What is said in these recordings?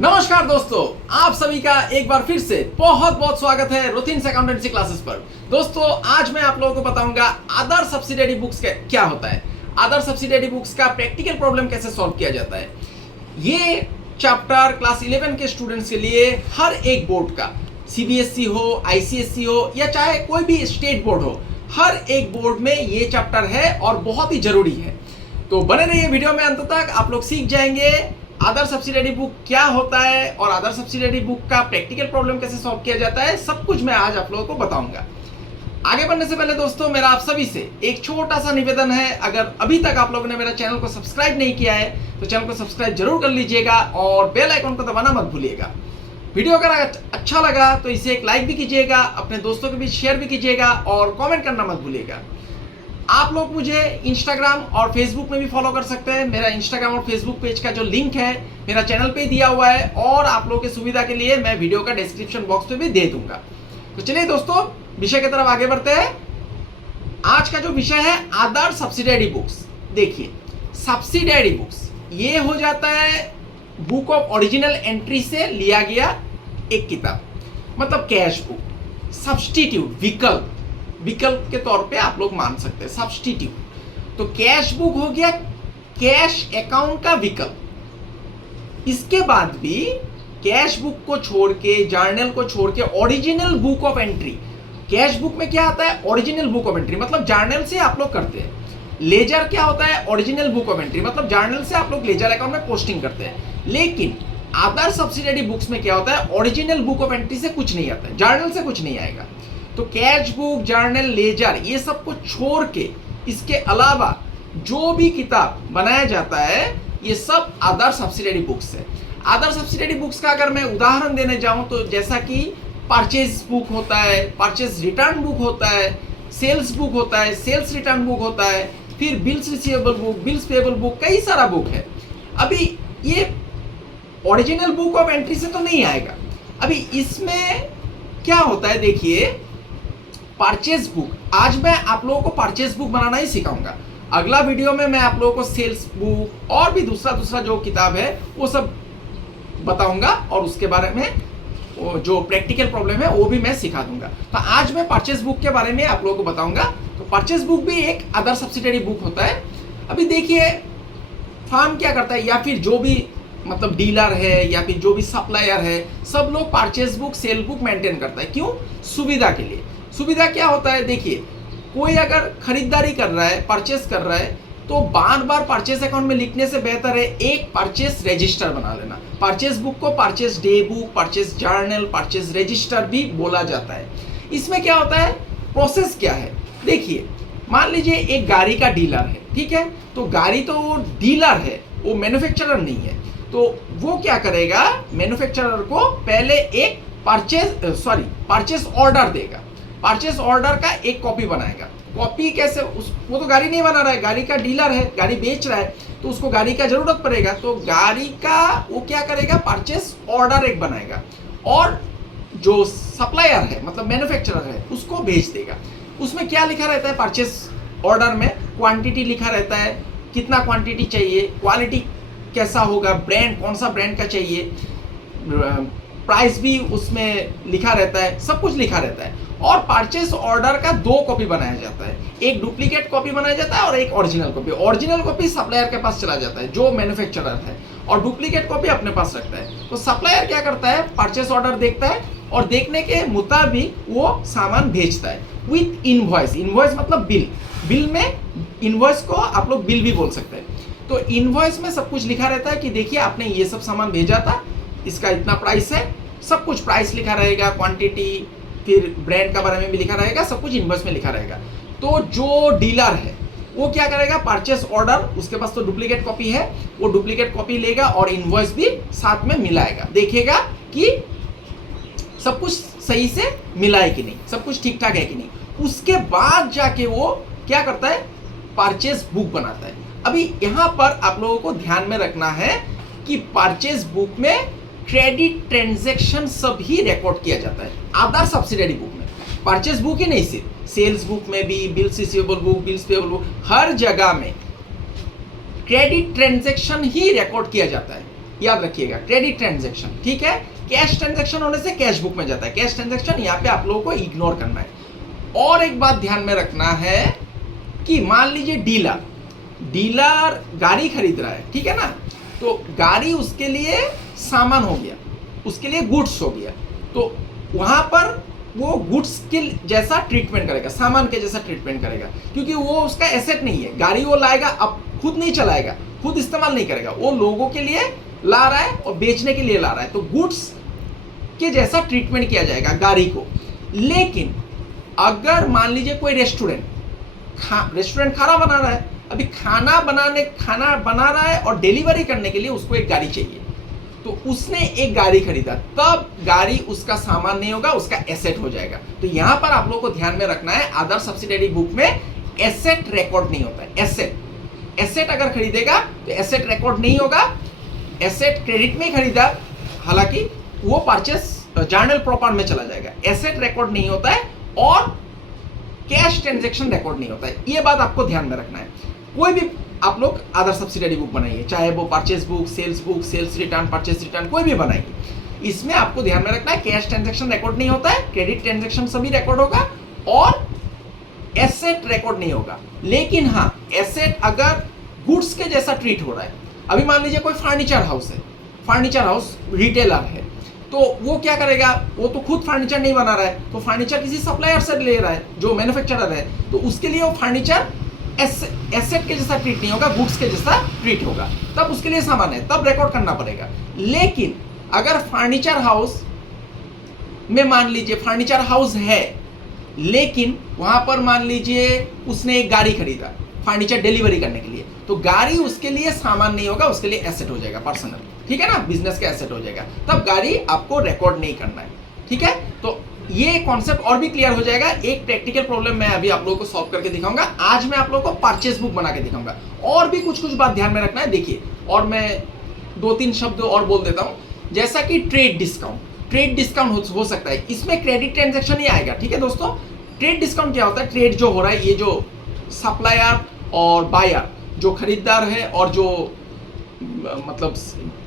नमस्कार दोस्तों, आप सभी का एक बार फिर से बहुत बहुत स्वागत है रोथिन्स अकाउंटेंसी क्लासेस पर। दोस्तों, आज मैं आप लोगों को बताऊंगा अदर सब्सिडियरी बुक्स क्या होता है, अदर सब्सिडियरी बुक्स का प्रैक्टिकल प्रॉब्लम कैसे सॉल्व किया जाता है। ये चैप्टर क्लास 11 के स्टूडेंट्स के लिए हर एक बोर्ड का, सीबीएसई हो, आईसीएसई हो या चाहे कोई भी स्टेट बोर्ड हो, हर एक बोर्ड में ये चैप्टर है और बहुत ही जरूरी है। तो बने रहिए वीडियो में अंत तक, आप लोग सीख जाएंगे अदर सब्सिडियरी बुक क्या होता है और अदर सब्सिडियरी बुक का प्रैक्टिकल प्रॉब्लम कैसे सॉल्व किया जाता है। सब कुछ मैं आज आप लोगों को बताऊंगा। आगे बढ़ने से पहले दोस्तों, मेरा आप सभी से एक छोटा सा निवेदन है, अगर अभी तक आप लोगों ने मेरा चैनल को सब्सक्राइब नहीं किया है तो चैनल को सब्सक्राइब जरूर कर लीजिएगा और बेल आइकन को दबाना मत भूलिएगा। वीडियो अगर अच्छा लगा तो इसे एक लाइक भी कीजिएगा, अपने दोस्तों के बीच शेयर भी कीजिएगा और कॉमेंट करना मत भूलिएगा। आप लोग मुझे इंस्टाग्राम और फेसबुक में भी फॉलो कर सकते हैं। मेरा इंस्टाग्राम और फेसबुक पेज का जो लिंक है मेरा चैनल पे दिया हुआ है और आप लोगों की सुविधा के लिए मैं वीडियो का डिस्क्रिप्शन बॉक्स में भी दे दूंगा। तो चलिए दोस्तों, विषय की तरफ आगे बढ़ते हैं। आज का जो विषय है अदर सब्सिडियरी बुक्स। देखिए, सब्सिडियरी बुक्स ये हो जाता है बुक ऑफ ओरिजिनल एंट्री से लिया गया एक किताब, मतलब कैश बुक। सब्स्टिट्यूट, विकल्प के तौर पे आप लोग मान सकते हैं सब्स्टिट्यूट। तो कैश बुक हो गया कैश अकाउंट का विकल्प। इसके बाद भी कैश बुक को छोड़ के, जर्नल को छोड़ के original book of entry. Cash book में क्या आता है? ओरिजिनल बुक ऑफ एंट्री, मतलब जर्नल से आप लोग करते हैं। लेजर क्या होता है? ओरिजिनल बुक ऑफ एंट्री, मतलब जर्नल से आप लोग लेजर अकाउंट में पोस्टिंग करते हैं। लेकिन अदर सब्सिडियरी बुक्स में क्या होता है? ओरिजिनल बुक ऑफ एंट्री से कुछ नहीं आता है, जर्नल से कुछ नहीं आएगा। तो कैश बुक, जर्नल, लेजर ये सब को छोड़ के इसके अलावा जो भी किताब बनाया जाता है ये सब अदर सब्सिडियरी बुक्स है। अदर सब्सिडियरी बुक्स का अगर मैं उदाहरण देने जाऊं तो जैसा कि परचेज बुक होता है, परचेज रिटर्न बुक होता है, सेल्स बुक होता है, सेल्स रिटर्न बुक होता है, फिर bills receivable book, bills payable book, कई सारा बुक है। अभी ये ओरिजिनल बुक ऑफ एंट्री से तो नहीं आएगा। अभी इसमें क्या होता है, देखिए परचेज बुक, आज मैं आप लोगों को परचेज बुक बनाना ही सिखाऊंगा। अगला वीडियो में मैं आप लोगों को सेल्स बुक और भी दूसरा जो किताब है वो सब बताऊंगा और उसके बारे में जो प्रैक्टिकल प्रॉब्लम है वो भी मैं सिखा दूंगा। तो आज मैं परचेज बुक के बारे में आप लोगों को बताऊंगा। तो परचेज बुक भी एक अदर सब्सिडियरी बुक होता है। अभी देखिए, फर्म क्या करता है या फिर जो भी मतलब डीलर है या फिर जो भी सप्लायर है, सब लोग purchase book, cell book maintain करता है। क्यों? सुविधा के लिए। सुविधा क्या होता है? देखिए, कोई अगर खरीदारी कर रहा है, परचेस कर रहा है, तो बार बार परचेस अकाउंट में लिखने से बेहतर है एक परचेस रजिस्टर बना लेना। परचेस बुक को purchase day book, purchase journal, purchase register भी बोला जाता है। इसमें क्या होता है, प्रोसेस क्या है? देखिए, मान लीजिए एक गाड़ी का डीलर है, ठीक है, तो गाड़ी तो वो डीलर है, वो मैन्युफैक्चरर नहीं है। तो वो क्या करेगा, मैन्युफैक्चरर को पहले एक परचेस ऑर्डर देगा, परचेस ऑर्डर का एक कॉपी बनाएगा। कॉपी कैसे? वो तो गाड़ी नहीं बना रहा है, गाड़ी का डीलर है, गाड़ी बेच रहा है, तो उसको गाड़ी का जरूरत पड़ेगा, तो गाड़ी का वो क्या करेगा, परचेस ऑर्डर एक बनाएगा और जो सप्लायर है मतलब मैन्युफैक्चरर है उसको भेज देगा। उसमें क्या लिखा रहता है? परचेस ऑर्डर में क्वांटिटी लिखा रहता है, कितना क्वांटिटी चाहिए, क्वालिटी कैसा होगा, ब्रांड कौन सा ब्रांड का चाहिए, प्राइस भी उसमें लिखा रहता है, सब कुछ लिखा रहता है। और परचेस ऑर्डर का दो कॉपी बनाया जाता है, एक डुप्लीकेट कॉपी बनाया जाता है और एक original copy. Original copy supplier के पास चला जाता है जो मैन्युफैक्चरर है, और डुप्लीकेट कॉपी अपने पास रखता है। तो सप्लायर क्या करता है, परचेस ऑर्डर देखता है और देखने के मुताबिक वो सामान भेजता है विथ इनवॉइस। इनवॉइस मतलब बिल, बिल में इनवॉइस को आप लोग बिल भी बोल सकते हैं। तो इनवॉइस में सब कुछ लिखा रहता है कि देखिए आपने ये सब सामान भेजा था, इसका इतना प्राइस है, सब कुछ प्राइस लिखा रहेगा, क्वांटिटी, फिर ब्रांड का बारे में भी लिखा रहेगा, सब कुछ इनवॉइस में लिखा रहेगा। तो जो डीलर है वो क्या करेगा, परचेस ऑर्डर, उसके पास तो डुप्लीकेट कॉपी है, वो डुप्लीकेट कॉपी लेगा और इनवॉइस भी साथ में मिलाएगा, देखेगा कि सब कुछ सही से मिला है कि नहीं, सब कुछ ठीक ठाक है कि नहीं। उसके बाद जाके वो क्या करता है, परचेस बुक बनाता है। अभी यहाँ पर आप लोगों को ध्यान में रखना है कि परचेस बुक में क्रेडिट ट्रांजैक्शन सब ही रिकॉर्ड किया जाता है। अदर सब्सिडियरी बुक में, परचेस बुक ही नहीं, सिर्फ सेल्स बुक में भी, bills receivable book, bills payable book, हर जगह में क्रेडिट ट्रांजैक्शन ही रिकॉर्ड किया जाता है। याद रखिएगा, क्रेडिट ट्रांजैक्शन, ठीक है। कैश ट्रांजैक्शन होने से कैश बुक में जाता है, कैश ट्रांजैक्शन यहाँ पे आप लोगों को इग्नोर करना है। और एक बात ध्यान में रखना है कि मान लीजिए डीलर गाड़ी खरीद रहा है, ठीक है ना, तो गाड़ी उसके लिए सामान हो गया, उसके लिए गुड्स हो गया, तो वहां पर वो गुड्स के जैसा ट्रीटमेंट करेगा, सामान के जैसा ट्रीटमेंट करेगा, क्योंकि वो उसका एसेट नहीं है। गाड़ी वो लाएगा, अब खुद नहीं चलाएगा, खुद इस्तेमाल नहीं करेगा, वो लोगों के लिए ला रहा है और बेचने के लिए ला रहा है, तो गुड्स के जैसा ट्रीटमेंट किया जाएगा गाड़ी को। लेकिन अगर मान लीजिए कोई रेस्टोरेंट खाना बना रहा है, अभी खाना बना रहा है और डिलीवरी करने के लिए उसको एक गाड़ी चाहिए, तो उसने एक गाड़ी खरीदा, तब गाड़ी उसका सामान नहीं होगा, उसका एसेट हो जाएगा। तो यहां पर आप लोगों को ध्यान में रखना है, अदर सब्सिडियरी बुक में एसेट रिकॉर्ड नहीं होता है। एसेट अगर खरीदेगा तो एसेट रिकॉर्ड नहीं होगा। एसेट क्रेडिट में खरीदा, हालांकि वो परचेस जर्नल प्रॉपर में चला जाएगा, एसेट रिकॉर्ड नहीं होता है और कैश ट्रांजैक्शन रिकॉर्ड नहीं होता है। ये बात आपको ध्यान में रखना है। कोई भी आप लोग अदर सब्सिडियरी बुक बनाइए, चाहे वो purchase book, sales return, purchase return, कोई भी बनाइए, इसमें आपको ध्यान में रखना है कैश ट्रांजैक्शन रिकॉर्ड नहीं होता है, क्रेडिट ट्रांजैक्शन सभी रिकॉर्ड होगा और एसेट रिकॉर्ड नहीं होगा। लेकिन हाँ, एसेट अगर गुड्स के जैसा ट्रीट हो रहा है, अभी मान लीजिए कोई फर्नीचर हाउस है, फर्नीचर हाउस रिटेलर है, तो वो क्या करेगा, वो तो खुद फर्नीचर नहीं बना रहा है, तो फर्नीचर किसी सप्लायर से ले रहा है जो मैन्युफैक्चरर है, तो उसके लिए वो फर्नीचर एसेट के जैसा ट्रीट नहीं होगा, गुड्स के जैसा ट्रीट होगा, तब उसके लिए सामान है, तब रिकॉर्ड करना पड़ेगा। लेकिन अगर फर्नीचर हाउस में मान लीजिए फर्नीचर हाउस है, लेकिन वहां पर मान लीजिए उसने एक गाड़ी खरीदा फर्नीचर डिलीवरी करने के लिए, तो गाड़ी उसके लिए सामान नहीं होगा, उसके लिए एसेट हो जाएगा, पर्सनल, ठीक है ना, बिजनेस का एसेट हो जाएगा, तब गाड़ी आपको रिकॉर्ड नहीं करना है, ठीक है। तो ये कॉन्सेप्ट और भी क्लियर हो जाएगा। एक प्रैक्टिकल प्रॉब्लम मैं अभी आप लोगों को सॉल्व करके दिखाऊंगा। आज मैं आप लोगों को परचेस बुक बना के दिखाऊंगा, और भी कुछ बात ध्यान में रखना है। देखिए, और मैं 2-3 शब्द और बोल देता हूं, जैसा कि ट्रेड डिस्काउंट हो सकता है, इसमें क्रेडिट ट्रांजैक्शन ही आएगा, ठीक है दोस्तों। ट्रेड डिस्काउंट क्या होता है, ट्रेड जो हो रहा है, ये जो सप्लायर और बायर, जो खरीदार है और जो मतलब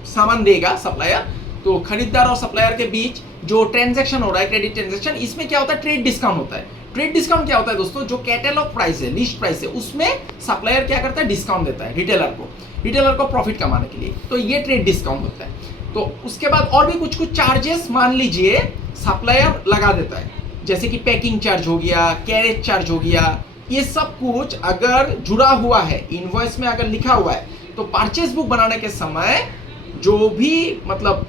सामान देगा सप्लायर, तो खरीदार और सप्लायर के बीच जो ट्रांजैक्शन हो रहा है, क्रेडिट ट्रांजैक्शन, इसमें क्या होता है, ट्रेड डिस्काउंट होता है। ट्रेड डिस्काउंट क्या होता है दोस्तों, जो कैटलॉग प्राइस है, लिस्ट प्राइस है, उसमें सप्लायर क्या करता है, डिस्काउंट देता है रिटेलर को प्रॉफिट कमाने के लिए, तो ये ट्रेड डिस्काउंट होता है। तो उसके बाद और भी कुछ चार्जेस मान लीजिए सप्लायर लगा देता है, जैसे कि पैकिंग चार्ज हो गया, कैरेज चार्ज हो गया, ये सब कुछ अगर जुड़ा हुआ है, इनवॉइस में अगर लिखा हुआ है, तो परचेस बुक बनाने के समय जो भी मतलब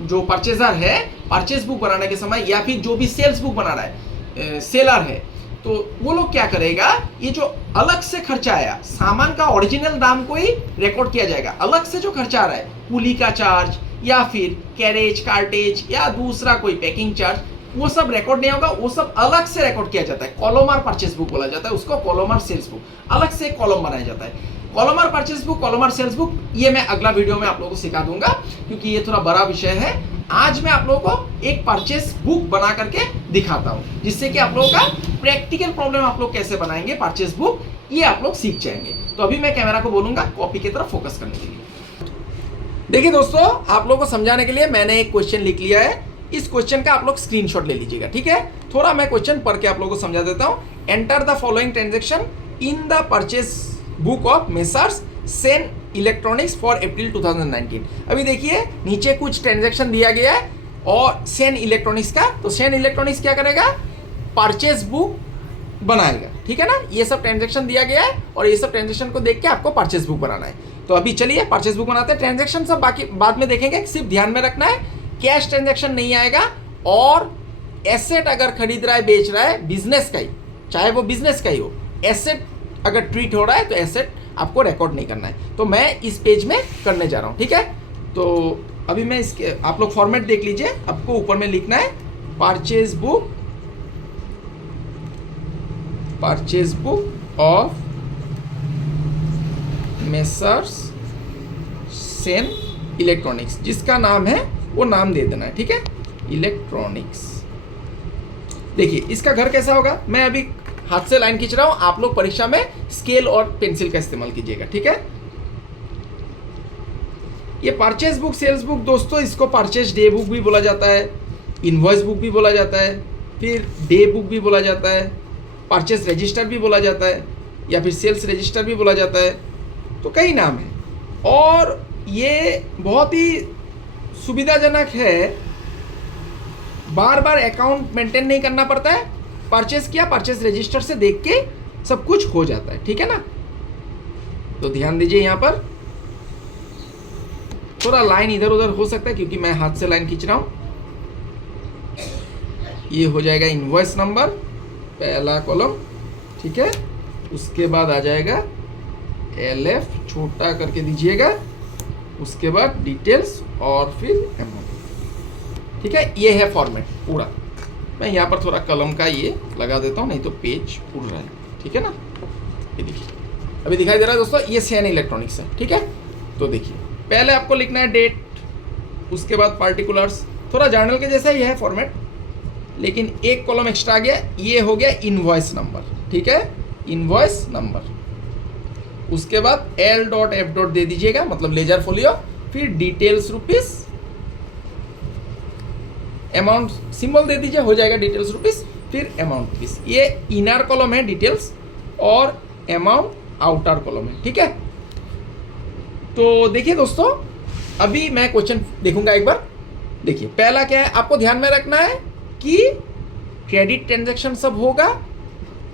जो परचेजर है, परचेस बुक बनाने के समय, या फिर जो भी सेल्स बुक बना रहा है, सेलर है, तो वो लोग क्या करेगा, ये जो अलग से खर्चा आया, सामान का ओरिजिनल दाम को ही रिकॉर्ड किया जाएगा, अलग से जो खर्चा आ रहा है, कुली का चार्ज या फिर कैरेज, कार्टेज या दूसरा कोई पैकिंग चार्ज, वो सब रिकॉर्ड नहीं होगा, वो सब अलग से रिकॉर्ड किया जाता है। कॉलमर परचेस बुक बोला जाता है उसको, कॉलमर सेल्स बुक, अलग से कॉलम बनाया जाता है। Columnar purchase book, columnar sales book, ये मैं अगला वीडियो में आप लोगों को सिखा दूंगा, क्योंकि ये थोड़ा बड़ा विषय है। आज मैं आप लोगों को एक परचेस बुक बना करके दिखाता हूं, जिससे कि आप लोगों का प्रैक्टिकल प्रॉब्लम आप लोग कैसे बनाएंगे परचेस बुक, ये आप लोग सीख जाएंगे। तो अभी मैं कैमरा को बोलूंगा कॉपी की तरफ फोकस करने के लिए। देखिए दोस्तों, आप लोगों को समझाने के लिए मैंने एक क्वेश्चन लिख लिया है, इस क्वेश्चन का आप लोग स्क्रीनशॉट ले लीजिएगा, ठीक है। थोड़ा मैं क्वेश्चन पढ़ के आप लोगों को समझा देता हूं। Enter the following transaction in the purchase book of messrs Sen electronics for अप्रैल 2019। अभी देखिए नीचे कुछ ट्रांजैक्शन दिया गया है और सेन इलेक्ट्रॉनिक्स का, तो सेन इलेक्ट्रॉनिक्स क्या करेगा, परचेस बुक बनाएगा, ठीक है ना। ये सब ट्रांजैक्शन दिया गया है और ये सब ट्रांजैक्शन को देख के आपको परचेस बुक बनाना है। तो अभी चलिए परचेस बुक बनाते हैं। ट्रांजैक्शन सब बाकी बाद में देखेंगे, सिर्फ ध्यान में रखना है कैश ट्रांजैक्शन नहीं आएगा, और एसेट अगर खरीद रहा है, बेच रहा है, बिजनेस का ही, चाहे वो बिजनेस का ही हो, एसेट अगर ट्रीट हो रहा है तो एसेट आपको रिकॉर्ड नहीं करना है। तो मैं इस पेज में करने जा रहा हूं, ठीक है। तो अभी मैं इसके, आप लोग फॉर्मेट देख लीजिए, आपको ऊपर में लिखना है purchase book of messrs Sen electronics, जिसका नाम है वो नाम दे देना है, ठीक है, इलेक्ट्रॉनिक्स। देखिए इसका घर कैसा होगा, मैं अभी हाथ से लाइन खींच रहा हूं, आप लोग परीक्षा में स्केल और पेंसिल का इस्तेमाल कीजिएगा, ठीक है। ये परचेज बुक, सेल्स बुक दोस्तों, इसको परचेज डे बुक भी बोला जाता है, इनवॉइस बुक भी बोला जाता है, फिर डे बुक भी बोला जाता है, परचेज रजिस्टर भी बोला जाता है, या फिर सेल्स रजिस्टर भी बोला जाता है। तो कई नाम है और ये बहुत ही सुविधाजनक है, बार बार अकाउंट मेंटेन नहीं करना पड़ता है, परचेस किया परचेस रजिस्टर से देख के सब कुछ हो जाता है, ठीक है ना। तो ध्यान दीजिए, यहाँ पर थोड़ा लाइन इधर उधर हो सकता है क्योंकि मैं हाथ से लाइन खींच रहा हूं। ये हो जाएगा इनवॉइस नंबर, पहला कॉलम, ठीक है। उसके बाद आ जाएगा LF, छोटा करके दीजिएगा, उसके बाद डिटेल्स और फिर अमाउंट, ठीक है। ये है फॉर्मेट पूरा। मैं यहाँ पर थोड़ा कलम का ये लगा देता हूँ, नहीं तो पेज उड़ रहा है, ठीक है ना। ये देखिए अभी दिखाई दे रहा है दोस्तों, ये सैन इलेक्ट्रॉनिक्स है, ठीक है। तो देखिए पहले आपको लिखना है डेट, उसके बाद पार्टिकुलर्स, थोड़ा जर्नल के जैसा ही है फॉर्मेट, लेकिन एक कॉलम एक्स्ट्रा आ गया, ये हो गया इनवॉइस नंबर, ठीक है, इनवॉइस नंबर। उसके बाद L.F. दे दीजिएगा, मतलब लेजर फोलियो, फिर डिटेल्स रुपीस, अमाउंट सिंबल दे दीजिए, हो जाएगा डिटेल्स रुपीस, फिर अमाउंट रुपीस। ये इनर कॉलम है डिटेल्स और अमाउंट आउटर कॉलम है, ठीक है। तो देखिए दोस्तों, अभी मैं क्वेश्चन देखूंगा एक बार। देखिए पहला क्या है, आपको ध्यान में रखना है कि क्रेडिट ट्रांजैक्शन सब होगा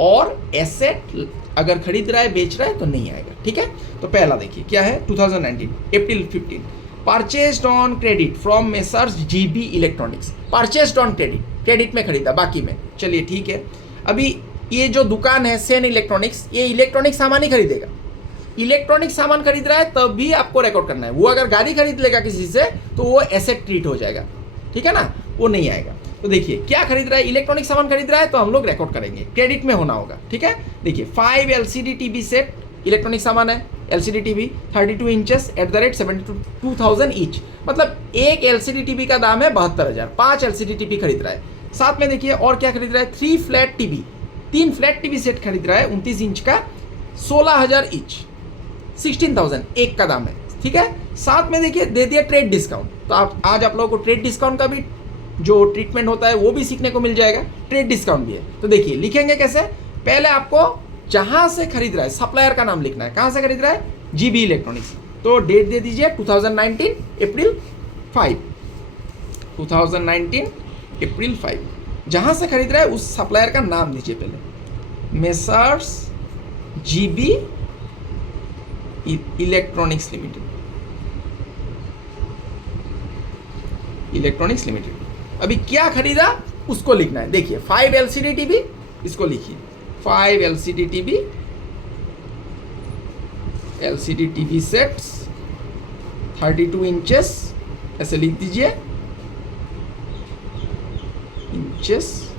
और एसेट अगर खरीद रहा है बेच रहा है तो नहीं आएगा, ठीक है। तो पहला देखिए क्या है, 2019 अप्रैल 15, purchased on credit from messrs GB electronics. Purchased on credit, credit में खरीदा, बाकी में, चलिए ठीक है। अभी ये जो दुकान है सैन इलेक्ट्रॉनिक्स, ये इलेक्ट्रॉनिक सामान ही खरीदेगा, इलेक्ट्रॉनिक सामान खरीद रहा है तब भी आपको रिकॉर्ड करना है। वो अगर गाड़ी खरीद लेगा किसी से तो वो एसेट ट्रीट हो जाएगा, ठीक है ना, वो नहीं आएगा। तो देखिए क्या खरीद रहा है, इलेक्ट्रॉनिक सामान खरीद रहा है तो हम लोग रिकॉर्ड करेंगे, क्रेडिट में होना होगा, ठीक है। देखिए 5 LCD TV सेट, इलेक्ट्रॉनिक सामान है, LCD TV 32 इंचेस @72,000 ईच, मतलब एक LCD TV का दाम है 72,000, 5 LCD TV खरीद रहा है। साथ में देखिए और क्या खरीद रहा है, 3 flat TV, 3 flat TV set खरीद रहा है 29 इंच का, 16,000 ईच, 16,000 एक का दाम है, ठीक है। साथ में देखिए दे दिया ट्रेड डिस्काउंट, तो आप आज आप लोगों को ट्रेड डिस्काउंट का भी जो ट्रीटमेंट होता है वो भी सीखने को मिल जाएगा, ट्रेड डिस्काउंट भी है। तो देखिए लिखेंगे कैसे, पहले आपको जहां से खरीद रहा है सप्लायर का नाम लिखना है, कहां से खरीद रहा है, GB इलेक्ट्रॉनिक्स, तो डेट दे दीजिए 2019 अप्रैल 5, 2019 अप्रैल 5, जहां से खरीद रहा है उस सप्लायर का नाम दीजिए पहले, messrs GB electronics limited, electronics limited. अभी क्या खरीदा उसको लिखना है, देखिए 5 LCD TV, इसको लिखिए 5 LCD TV, LCD TV sets 32 inches, ऐसे लिख दीजिए, इंचेस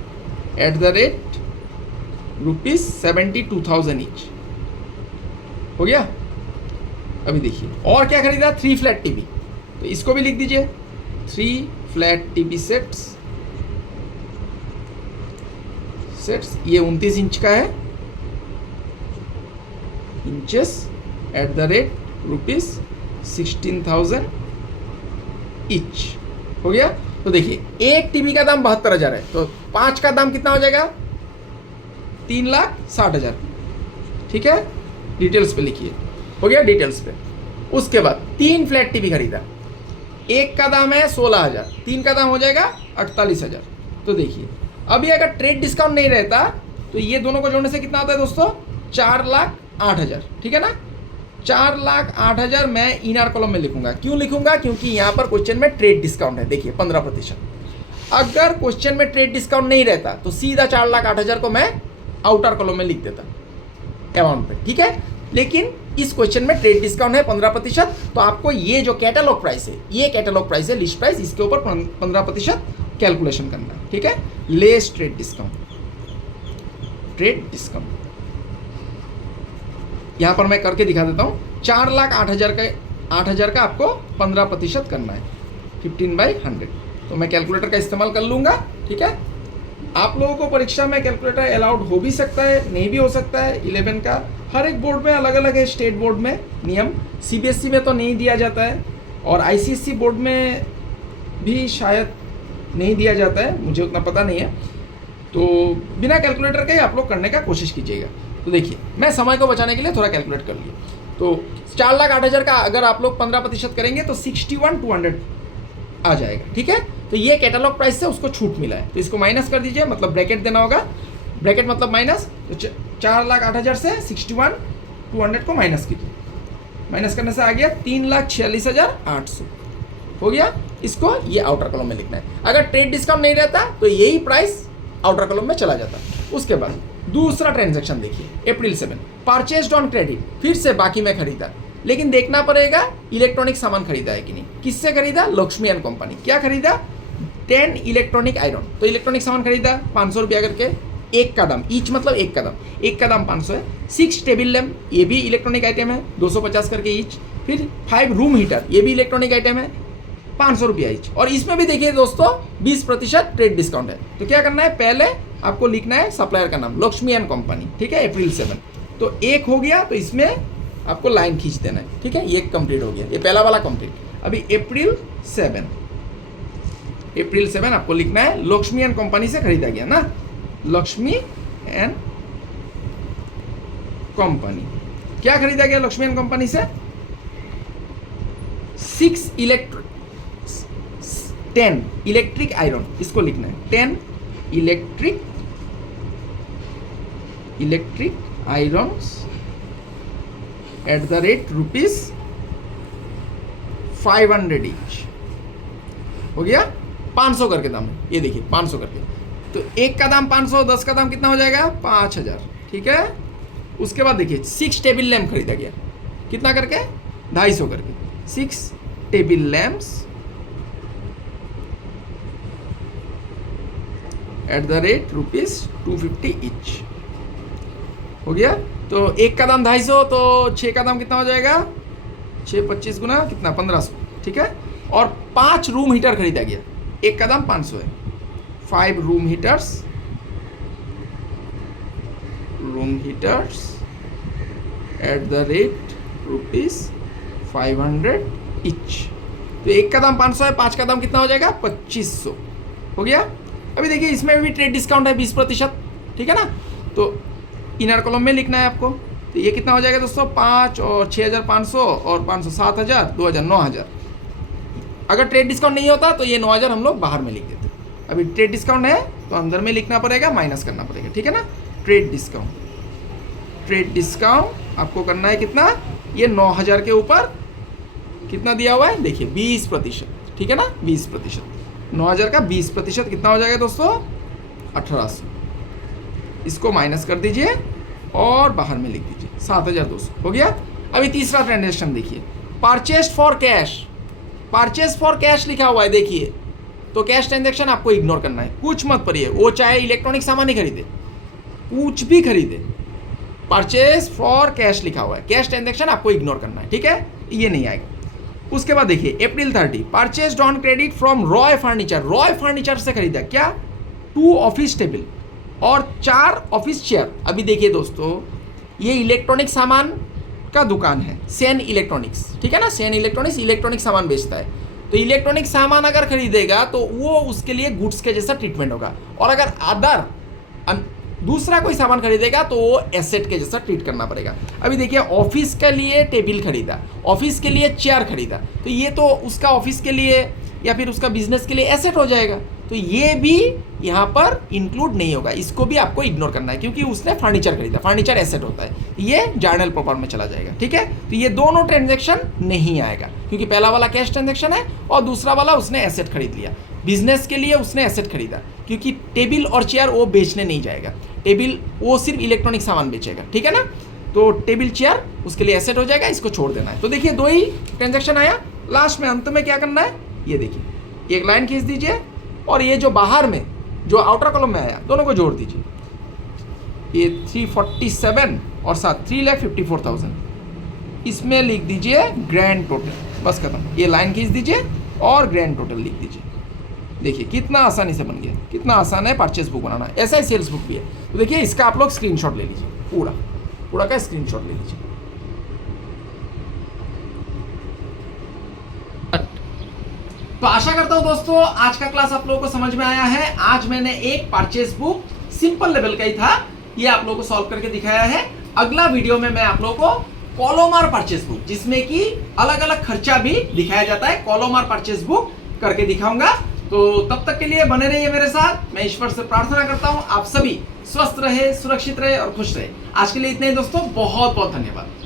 ₹72,000 ईच, हो गया। अभी देखिए और क्या खरीदा, 3 फ्लैट TV, तो इसको भी लिख दीजिए, 3 फ्लैट TV सेट्स, ये 29 इंच का है, इंचेस ₹16,000 ईच, हो गया। तो देखिए एक टीवी का दाम 72,000 है, तो 5 का दाम कितना हो जाएगा, 3,60,000, ठीक है। डिटेल्स पे लिखिए, हो गया डिटेल्स पे। उसके बाद 3 फ्लैट TV खरीदा, एक का दाम है 16,000, 3 का दाम हो जाएगा 48,000। तो देखिए अभी अगर ट्रेड डिस्काउंट नहीं रहता तो ये दोनों को जोड़ने से कितना होता है दोस्तों, 4,08,000, ठीक है ना। 4,08,000 मैं इनर कॉलम में लिखूंगा, क्यों लिखूंगा, क्योंकि यहाँ पर क्वेश्चन में ट्रेड डिस्काउंट है, देखिए 15%। अगर क्वेश्चन में ट्रेड डिस्काउंट नहीं रहता तो सीधा 4,08,000 को मैं आउटर कॉलम में लिख देता अमाउंट पे, ठीक है। लेकिन इस क्वेश्चन में ट्रेड डिस्काउंट है 15%, तो आपको ये जो कैटलॉग प्राइस है, ये कैटलॉग प्राइस है, लिस्ट प्राइस, इसके ऊपर 15% कैलकुलेशन करना है, ठीक है। Less trade discount, trade discount यहां पर मैं करके दिखा देता हूं, 4,08,000 का आपको 15% करना है, 15/100। तो मैं कैलकुलेटर का इस्तेमाल कर लूंगा, ठीक है। आप लोगों को परीक्षा में कैलकुलेटर अलाउड हो भी सकता है, नहीं भी हो सकता है। 11 का हर एक बोर्ड में अलग अलग है, स्टेट बोर्ड में नियम, CBSE में तो नहीं दिया जाता है, और आईसीएससी बोर्ड में भी शायद नहीं दिया जाता है, मुझे उतना पता नहीं है। तो बिना कैलकुलेटर के ही आप लोग करने का कोशिश कीजिएगा। तो देखिए, मैं समय को बचाने के लिए थोड़ा कैलकुलेट कर लिया। तो 4,08,000 का अगर आप लोग 15% करेंगे तो 61,200 आ जाएगा, ठीक है। तो ये कैटलॉग प्राइस से उसको छूट मिला है, तो इसको माइनस कर दीजिए, मतलब ब्रैकेट देना होगा, ब्रैकेट मतलब माइनस। तो 4,08,000 से 61,200 को माइनस कीजिए, माइनस करने से आ गया 3,46,800 हो गया। इसको ये आउटर कॉलम में लिखना है। अगर ट्रेड डिस्काउंट नहीं रहता तो यही प्राइस आउटर कॉलम में चला जाता। उसके बाद दूसरा ट्रांजैक्शन देखिए, April 7, परचेस्ड ऑन क्रेडिट, फिर से बाकी में खरीदा, लेकिन देखना पड़ेगा इलेक्ट्रॉनिक सामान खरीदा है कि नहीं। किससे खरीदा? Lakshmi and company. क्या खरीदा? 10 इलेक्ट्रॉनिक आयरन। तो इलेक्ट्रॉनिक सामान खरीदा 500 रुपया करके, एक का दाम, ईच मतलब एक का दाम 500 है। 6 टेबल लैम्प, ये भी इलेक्ट्रॉनिक आइटम है, 250 करके ईच। फिर 5 रूम हीटर, ये भी इलेक्ट्रॉनिक आइटम है, 500 रुपया ईच। और इसमें भी देखिए दोस्तों 20% ट्रेड डिस्काउंट है। तो क्या करना है, पहले आपको लिखना है सप्लायर का नाम, लक्ष्मी एंड कंपनी, ठीक है, April 7। तो एक हो गया, तो इसमें आपको लाइन खींच देना है, ठीक है। ये कंप्लीट हो गया, ये पहला वाला कंप्लीट। अभी April 7 आपको लिखना है, लक्ष्मी एंड कंपनी से खरीदा गया ना, लक्ष्मी एंड कंपनी। क्या खरीदा गया लक्ष्मी एंड कंपनी से? 10 इलेक्ट्रिक आयरन, इसको लिखना है 10 electric irons at the rate ₹500 each. हो गया, 500 करके दाम है, ये देखिए 500 करके। तो एक का दाम 500, 10 का दाम कितना हो जाएगा? 5,000, ठीक है। उसके बाद देखिए 6 टेबल लैम्प खरीदा गया, कितना करके? 250 करके। 6 table lamps at the rate ₹250 each. हो गया। तो एक का दाम 250, तो 6 का दाम कितना हो जाएगा? 6 25 गुना कितना? 1500, ठीक है। और 5 रूम हीटर खरीदा गया, एक का दाम 500 है। 5 room heaters at the rate ₹500 each. तो एक का दाम 500 है, 5 का दाम कितना हो जाएगा? 2500 हो गया। अभी देखिए इसमें भी ट्रेड डिस्काउंट है 20%, ठीक है ना। तो इनर कॉलम में लिखना है आपको। तो ये कितना हो जाएगा दोस्तों? 5 और 6,500 और 500 7,000, 2,000 9,000। अगर ट्रेड डिस्काउंट नहीं होता तो ये 9,000 हम लोग बाहर में लिख देते। अभी ट्रेड डिस्काउंट है तो अंदर में लिखना पड़ेगा, माइनस करना पड़ेगा, ठीक है ना। ट्रेड डिस्काउंट आपको करना है कितना? ये 9,000 के ऊपर कितना दिया हुआ है देखिए 20%, ठीक है ना। 20%, 9,000 का 20% कितना हो जाएगा दोस्तों? 1,800। इसको माइनस कर दीजिए और बाहर में लिख दीजिए 7,200 हो गया। अभी तीसरा ट्रांजेक्शन देखिए, परचेस्ड फॉर कैश लिखा हुआ है देखिए। तो कैश ट्रांजेक्शन आपको इग्नोर करना है, कुछ मत पढ़िए, वो चाहे इलेक्ट्रॉनिक सामान ही खरीदे, कुछ भी खरीदे, परचेज फॉर कैश लिखा हुआ है, कैश ट्रांजेक्शन आपको इग्नोर करना है, ठीक है, ये नहीं आएगा। उसके बाद देखिए April 30, purchased on credit from Roy furniture से खरीदा क्या? 2 ऑफिस टेबल और 4 ऑफिस चेयर। अभी देखिए दोस्तों, ये इलेक्ट्रॉनिक सामान का दुकान है, सेन इलेक्ट्रॉनिक्स, ठीक है ना। सेन इलेक्ट्रॉनिक्स इलेक्ट्रॉनिक सामान बेचता है। तो इलेक्ट्रॉनिक सामान अगर खरीदेगा तो वो उसके लिए गुड्स के जैसा ट्रीटमेंट होगा, और अगर दूसरा कोई सामान खरीदेगा तो वो एसेट के जैसा ट्रीट करना पड़ेगा। अभी देखिए ऑफिस के लिए टेबल खरीदा, ऑफिस के लिए चेयर खरीदा, तो ये तो उसका ऑफिस के लिए या फिर उसका बिजनेस के लिए एसेट हो जाएगा। तो ये भी यहाँ पर इंक्लूड नहीं होगा, इसको भी आपको इग्नोर करना है, क्योंकि उसने फर्नीचर खरीदा, फर्नीचर एसेट होता है, ये जर्नल प्रॉपर में चला जाएगा, ठीक है। तो ये दोनों ट्रांजेक्शन नहीं आएगा, क्योंकि पहला वाला कैश ट्रांजेक्शन है और दूसरा वाला उसने एसेट खरीद लिया, बिजनेस के लिए उसने एसेट खरीदा, क्योंकि टेबल और चेयर वो बेचने नहीं जाएगा, टेबल वो सिर्फ इलेक्ट्रॉनिक सामान बेचेगा, ठीक है ना। तो टेबल चेयर उसके लिए एसेट हो जाएगा, इसको छोड़ देना है। तो देखिए 2 ही ट्रांजेक्शन आया, लास्ट में अंत में क्या करना है, ये देखिए एक लाइन खींच दीजिए और ये जो बाहर में जो आउटर कॉलम में आया दोनों को जोड़ दीजिए। ये 347 और 3,54,000 इसमें लिख दीजिए ग्रैंड टोटल, बस खत्म। ये लाइन खींच दीजिए और ग्रैंड टोटल लिख दीजिए। देखिए कितना आसानी से बन गया, कितना आसान है परचेस बुक बनाना। ऐसा ही सेल्स बुक भी है। तो देखिए इसका आप लोग स्क्रीनशॉट ले लीजिए, पूरा का स्क्रीनशॉट ले लीजिए। तो आशा करता हूं दोस्तों आज का क्लास आप लोगों को समझ में आया है। आज मैंने एक परचेस बुक सिंपल लेवल का ही था, ये आप लोगों को सॉल्व करके दिखाया है। अगला वीडियो में मैं आप लोगों को कॉलोमार परचेस बुक, जिसमें कि अलग अलग खर्चा भी दिखाया जाता है, कॉलोमार परचेस बुक करके दिखाऊंगा। तो तब तक के लिए बने रहिए मेरे साथ। मैं ईश्वर से प्रार्थना करता हूं आप सभी स्वस्थ रहे, सुरक्षित रहे और खुश रहे। आज के लिए इतने ही दोस्तों, बहुत बहुत धन्यवाद।